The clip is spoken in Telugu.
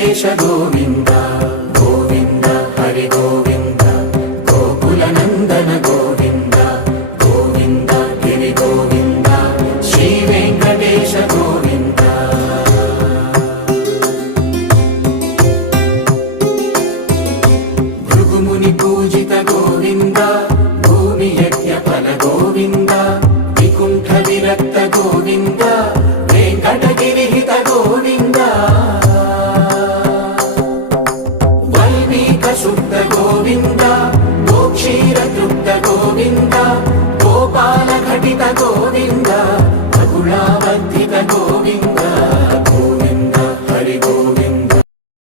వెంకటేశ గోవింద గోవింద హరి గోవింద గోకుల నందన గోవింద గోవింద గిరి గోవింద శ్రీ వెంకటేశ గోవింద భృగుముని పూజిత గోవింద భూమి యజ్ఞ ఫల గోవింద వికుంఠ విరక్త గోవింద వెంకటగిరిహిత గోవింద వల్మీక శుద్ధ గోవింద గోక్షీర తృప్త గోవింద గోపాల ఘటిత గోవింద